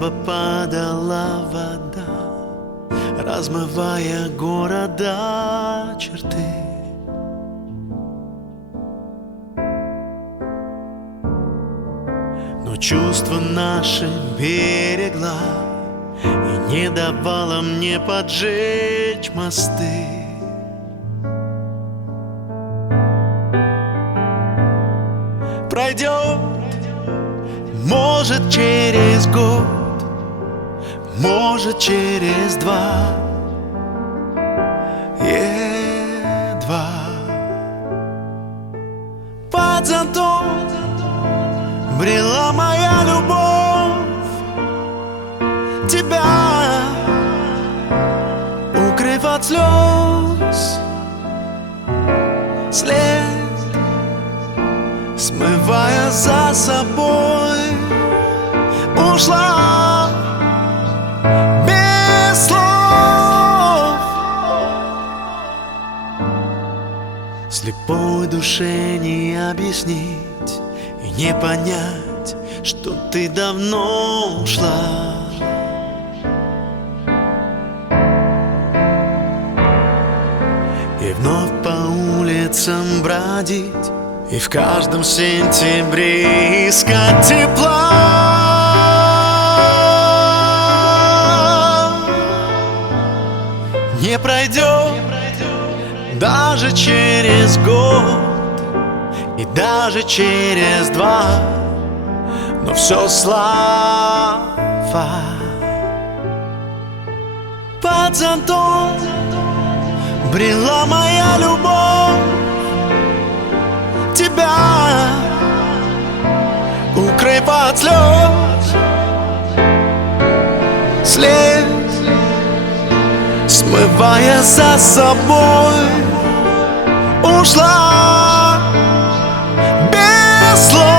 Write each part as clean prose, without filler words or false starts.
неба падала вода, размывая города черты. Но чувство наше берегла и не давала мне поджечь мосты. Пройдет, может, через год, может, через два, едва. Под зонтом брела моя любовь, тебя укрыв от слез, след смывая за собой, ушла без слов. Слепой душе не объяснить и не понять, что ты давно ушла. И вновь по улицам бродить, и в каждом сентябре искать тепла. Не пройдет даже через год и даже через два, но все слава. Под зонтом брела моя любовь, тебя укрыв от слез, след смывая за собой, ушла без слов.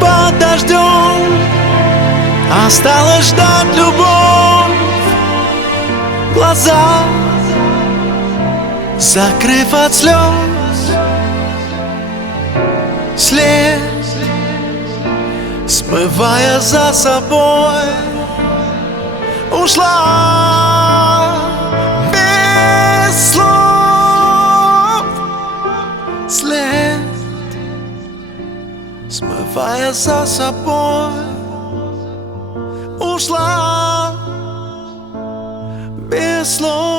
Под дождем осталось ждать любовь, глаза закрыв от слез, след смывая за собой, ушла без слов. След смывая за собой, ушла без слов.